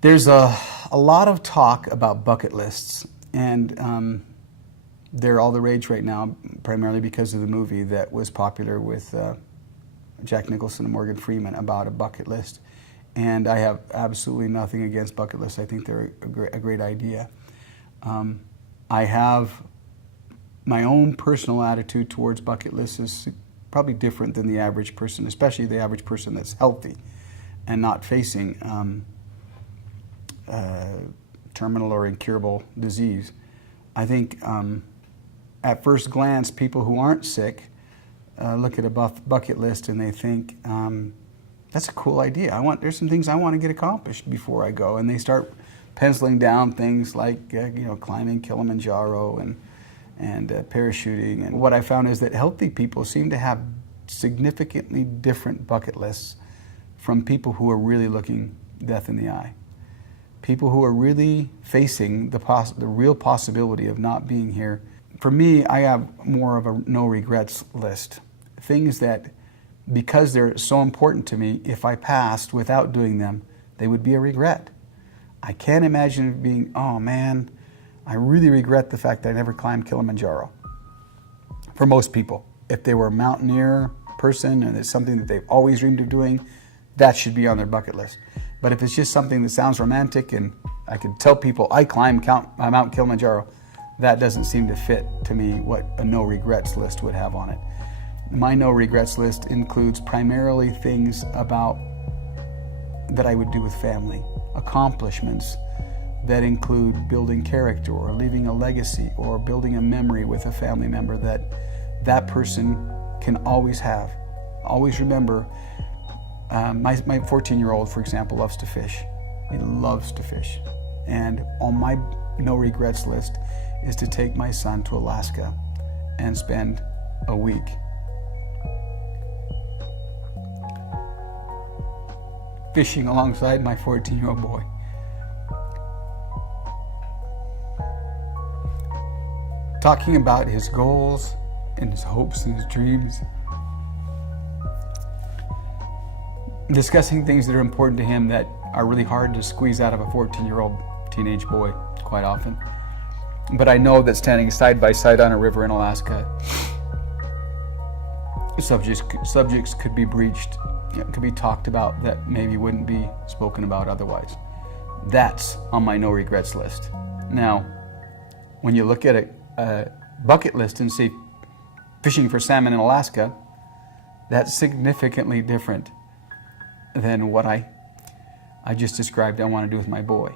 There's a lot of talk about bucket lists, and they're all the rage right now, primarily because of the movie that was popular with Jack Nicholson and Morgan Freeman about a bucket list. And I have absolutely nothing against bucket lists. I think they're a great idea. I have my own personal attitude towards bucket lists is probably different than the average person, especially the average person that's healthy and not facing terminal or incurable disease. I think at first glance, people who aren't sick look at a bucket list and they think, that's a cool idea. There's some things I want to get accomplished before I go. And they start penciling down things like climbing Kilimanjaro and parachuting. And what I found is that healthy people seem to have significantly different bucket lists from people who are really looking death in the eye. People who are really facing the real possibility of not being here. For me, I have more of a no regrets list. Things that, because they're so important to me, if I passed without doing them, they would be a regret. I can't imagine it being, oh man, I really regret the fact that I never climbed Kilimanjaro. For most people, if they were a mountaineer person and it's something that they've always dreamed of doing, that should be on their bucket list. But if it's just something that sounds romantic and I could tell people I climbed Mount Kilimanjaro, that doesn't seem to fit to me what a no regrets list would have on it. My no regrets list includes primarily things about that I would do with family, accomplishments that include building character or leaving a legacy or building a memory with a family member that person can always have. Always remember, my 14-year-old, for example, loves to fish. He loves to fish. And on my no regrets list is to take my son to Alaska and spend a week fishing alongside my 14-year-old boy. Talking about his goals and his hopes and his dreams. Discussing things that are important to him that are really hard to squeeze out of a 14-year-old teenage boy quite often. But I know that standing side by side on a river in Alaska, subjects could be breached, could be talked about that maybe wouldn't be spoken about otherwise. That's on my no regrets list. Now, when you look at a bucket list and see fishing for salmon in Alaska, that's significantly different than what I just described I want to do with my boy.